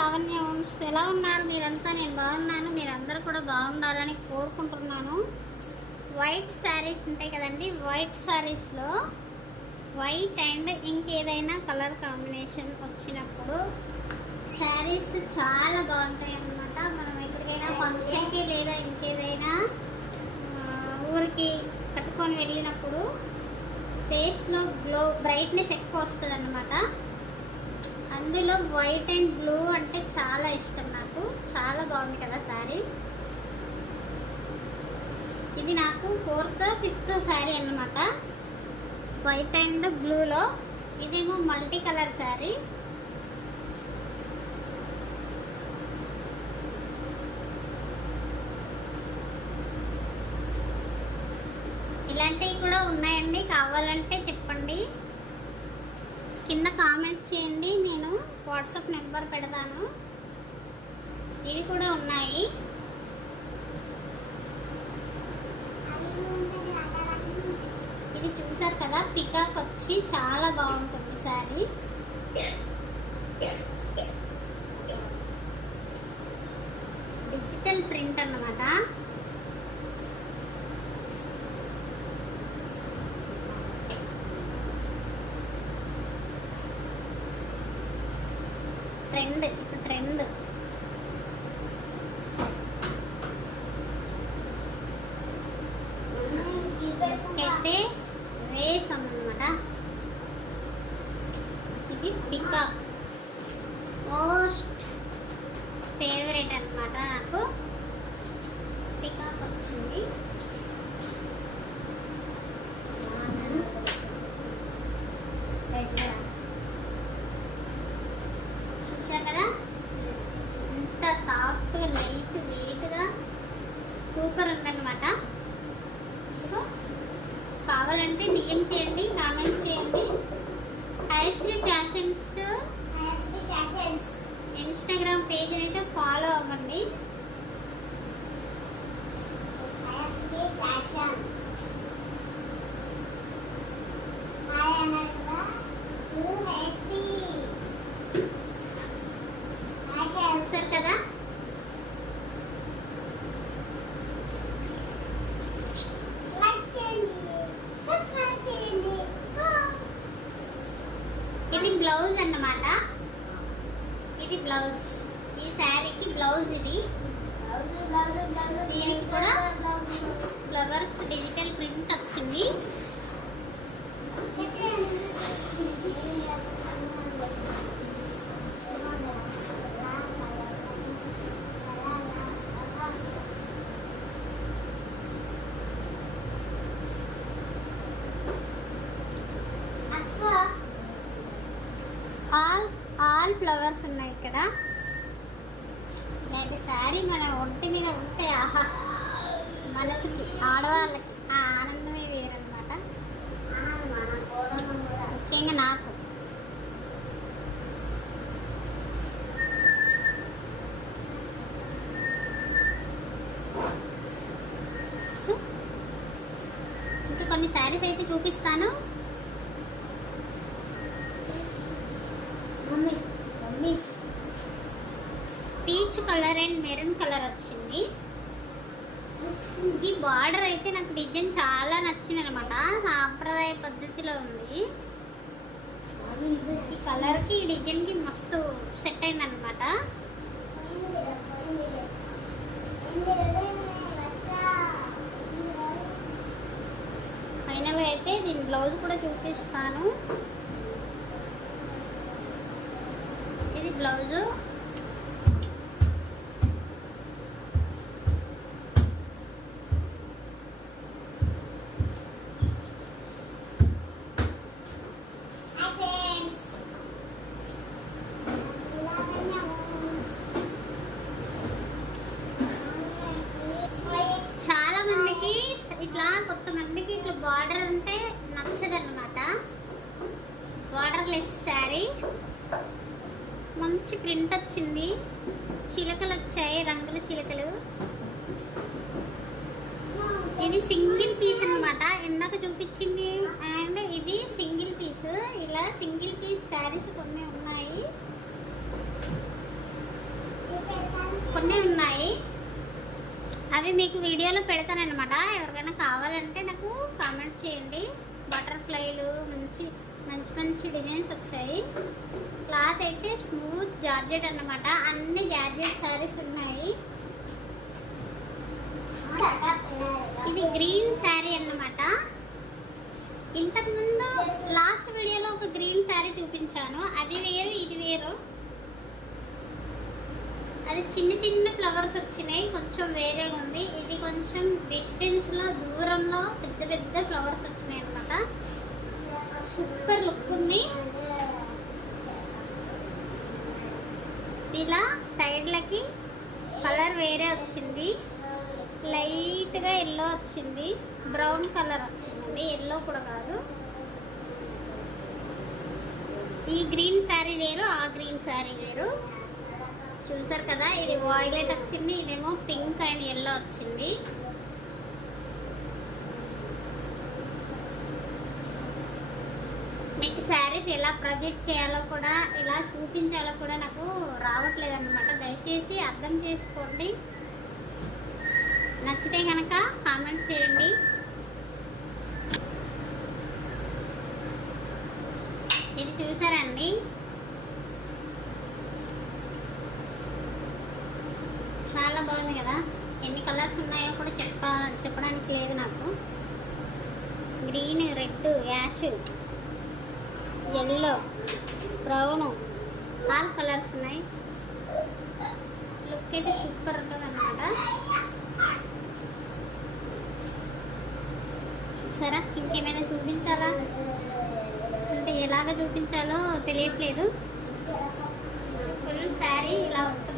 Lavanya homes ఎలా ఉన్నారు మీరంతా? నేను బాగున్నాను. మీరందరూ కూడా బాగుండాలని కోరుకుంటున్నాను. వైట్ శారీస్ ఉంటాయి కదండి. వైట్ శారీస్లో వైట్ అండ్ ఇంకేదైనా కలర్ కాంబినేషన్ వచ్చినప్పుడు శారీస్ చాలా బాగుంటాయి అన్నమాట మనం ఎక్కడికైనా ఫంక్షన్కి లేదా ఇంకేదైనా ఊరికి కట్టుకొని వెళ్ళినప్పుడు ఫేస్లో గ్లో బ్రైట్నెస్ ఎక్కువ వస్తుంది అన్నమాట అందులో వైట్ అండ్ బ్లూ అంటే చాలా ఇష్టం నాకు. చాలా బాగుంది కదా శారీ. ఇది నాకు ఫోర్త్ ఫిఫ్త్ శారీ అన్నమాట. వైట్ అండ్ బ్లూలో ఇదేమో మల్టీ కలర్ శారీ. ఇలాంటివి కూడా ఉన్నాయండి. కావాలంటే చెప్పండి. కింద కామెంట్ చేయండి. వాట్సాప్ నెంబర్ పెడతాను. ఇవి కూడా ఉన్నాయి. ఇది చూసారు కదా? పికాక్ వచ్చి చాలా బాగుంటుంది శారీ. డిజిటల్ ప్రింట్ అన్నమాట ట్రెండ్ ఇప్పుడు ట్రెండ్ అయితే వేసాం అనమాట ఇది పికాక్ మోస్ట్ అనమాట నాకు. పికాక్ వచ్చింది చూసారు కదా ఇంత సాఫ్ట్గా లైట్ వెయిట్గా సూపర్ ఉందన్నమాట సో కావాలంటే డిఎం చేయండి కామెంట్ చేయండి హైశ్రీ ఫ్యాషన్స్ ఇన్స్టాగ్రామ్ పేజ్ అయితే ఫాలో అవ్వండి చూస్తారు కదా ఇది బ్లౌజ్ అన్నమాట. ఇది బ్లౌజ్. ఈ శారీకి బ్లౌజ్ ఇది. దీనికి కూడా ఫ్లవర్స్ డిజిటల్ ప్రింట్ వచ్చింది ఆల్ ఆల్ ఫ్లవర్స్ ఉన్నాయి ఇక్కడ. ఇలాంటి శారీ మన ఒంటి మీద ఉంటే ఆహా మనసుకి ఆడవాళ్ళకి ఆ ఆనందమే వేరనమాట ముఖ్యంగా నాకు. ఇంకా కొన్ని శారీస్ అయితే చూపిస్తాను. కలర్ అండ్ మెరూన్ కలర్ వచ్చింది. ఈ బార్డర్ అయితే నాకు డిజైన్ చాలా నచ్చింది అనమాట సాంప్రదాయ పద్ధతిలో ఉంది. ఈ కలర్కి ఈ డిజైన్కి మస్తు సెట్ అయింది అనమాట ఫైనల్గా అయితే దీని బ్లౌజ్ కూడా చూపిస్తాను. ఇది బ్లౌజు చాలా మందికి ఇట్లా కొంతమందికి ఇట్లా బార్డర్ అంటే నచ్చదన్నమాట. బార్డర్ లెస్ శారీ మంచి ప్రింట్ వచ్చింది. చిలకలు వచ్చాయి రంగుల చిలకలు. ఇది సింగిల్ పీస్ అన్నమాట. ఇందాక చూపించింది. అండ్ ఇది సింగిల్ పీస్ ఇలా సింగిల్ పీస్ శారీస్ కొన్ని ఉన్నాయి. కొన్ని ఉన్నాయి. అవి మీకు వీడియోలో పెడతానన్నమాట. ఎవరికైనా కావాలంటే నాకు కామెంట్ చేయండి. బటర్ఫ్లైలు మంచి మంచి మంచి డిజైన్స్ వచ్చాయి. క్లాత్ అయితే స్మూత్ జార్జెట్ అన్నమాట. అన్ని జార్జెట్ సారీస్ ఉన్నాయి. ఇది గ్రీన్ శారీ అన్నమాట. ఇంతకుముందు లాస్ట్ వీడియోలో ఒక గ్రీన్ శారీ చూపించాను. అది వేరు ఇది వేరు. అది చిన్న చిన్న ఫ్లవర్స్ వచ్చినాయి. కొంచెం వేరే ఉంది. ఇది కొంచెం డిస్టెన్స్లో దూరంలో పెద్ద పెద్ద ఫ్లవర్స్ వచ్చినాయి అనమాట సూపర్ లుక్ ఉంది. ఇలా సైడ్లకి కలర్ వేరే వచ్చింది. లైట్గా ఎల్లో వచ్చింది. బ్రౌన్ కలర్ వచ్చింది. ఎల్లో కూడా కాదు. ఈ గ్రీన్ శారీ వేరు ఆ గ్రీన్ శారీ వేరు. చూసారు కదా ఇది వాయిలెట్ వచ్చింది ఇదేమో పింక్ అండ్ ఎల్లో వచ్చింది. మీకు శారీస్ ఎలా ప్రొజెక్ట్ చేయాలో కూడా ఎలా చూపించాలో కూడా నాకు రావట్లేదు అనమాట దయచేసి అర్థం చేసుకోండి. నచ్చితే కనుక కామెంట్ చేయండి. ఇది చూసారండి చాలా బాగుంది కదా? ఎన్ని కలర్స్ ఉన్నాయో కూడా చెప్ప చెప్పడానికి లేదు నాకు. Green red ash yellow brown all colours ఉన్నాయి. లుక్ అయితే సూపర్ ఉంటుంది అనమాట చూసారా? ఇంకేమైనా చూపించాలా? అంటే ఎలాగ చూపించాలో తెలియట్లేదు. ఫుల్ శారీ ఇలా ఉంటుంది.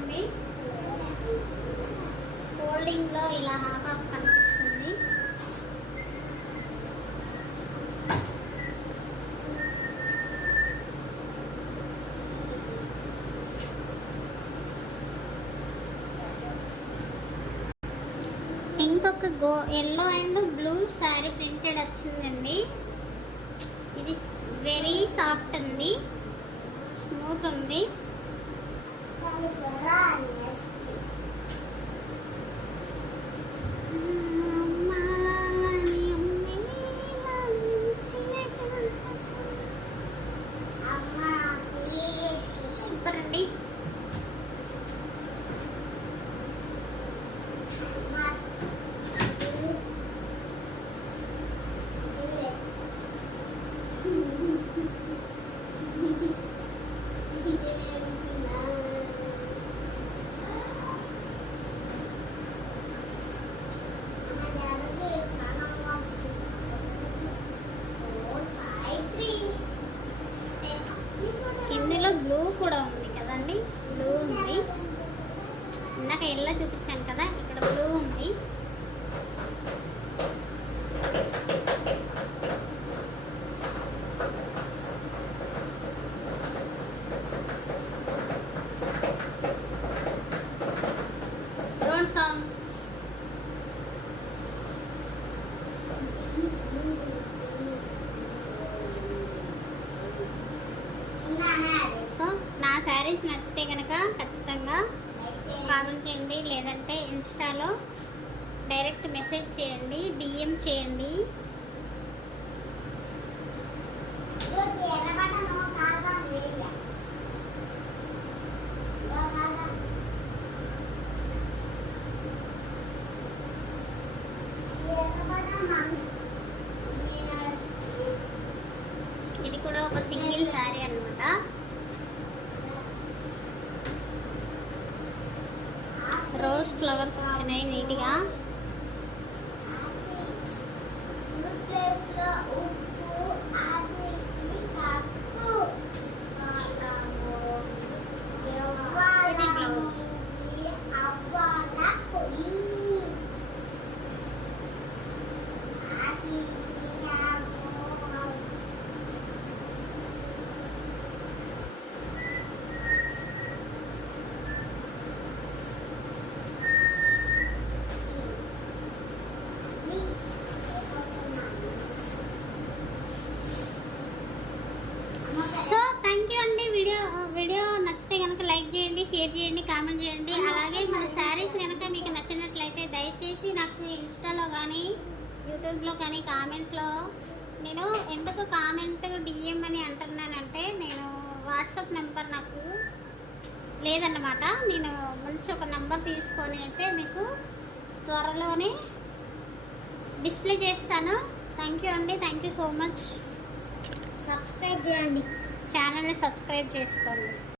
ఫోల్డింగ్లో ఇలా హాఫ్ హాఫ్ కనిపిస్తుంది. ఇంకొక go yellow and blue sari printed వచ్చిందండి. ఇది వెరీ సాఫ్ట్ ఉంది. స్మూత్ ఉంది సూపర్ అండి ఇందులో బ్లూ కూడా ఉంది కదండి బ్లూ ఉంది ఇందాక ఎల్లో చూపించాను కదా ఇక్కడ బ్లూ ఉంది Don't sound. సో నా శారీస్ నచ్చితే కనుక ఖచ్చితంగా కామెంట్ చేయండి లేదంటే ఇన్స్టాలో డైరెక్ట్ మెసేజ్ చేయండి డిఎం చేయండి. ఇది కూడా ఒక సింగిల్ శారీ అన్నమాట. రోజ్ ఫ్లవర్స్ వచ్చినాయి నీట్గా చేయండి కామెంట్ చేయండి. అలాగే మన శారీస్ కనుక మీకు నచ్చినట్లయితే దయచేసి నాకు ఇన్స్టాలో కానీ యూట్యూబ్లో కానీ కామెంట్లో నేను ఎందుకు కామెంట్ డిఎం అని అంటున్నానంటే నేను వాట్సాప్ నెంబర్ నాకు లేదన్నమాట. నేను మంచి ఒక నెంబర్ తీసుకొని అయితే మీకు త్వరలోనే డిస్ప్లే చేస్తాను. థ్యాంక్ యూ అండి. Thank you so much subscribe చేయండి. ఛానల్ని సబ్స్క్రైబ్ చేసుకోండి.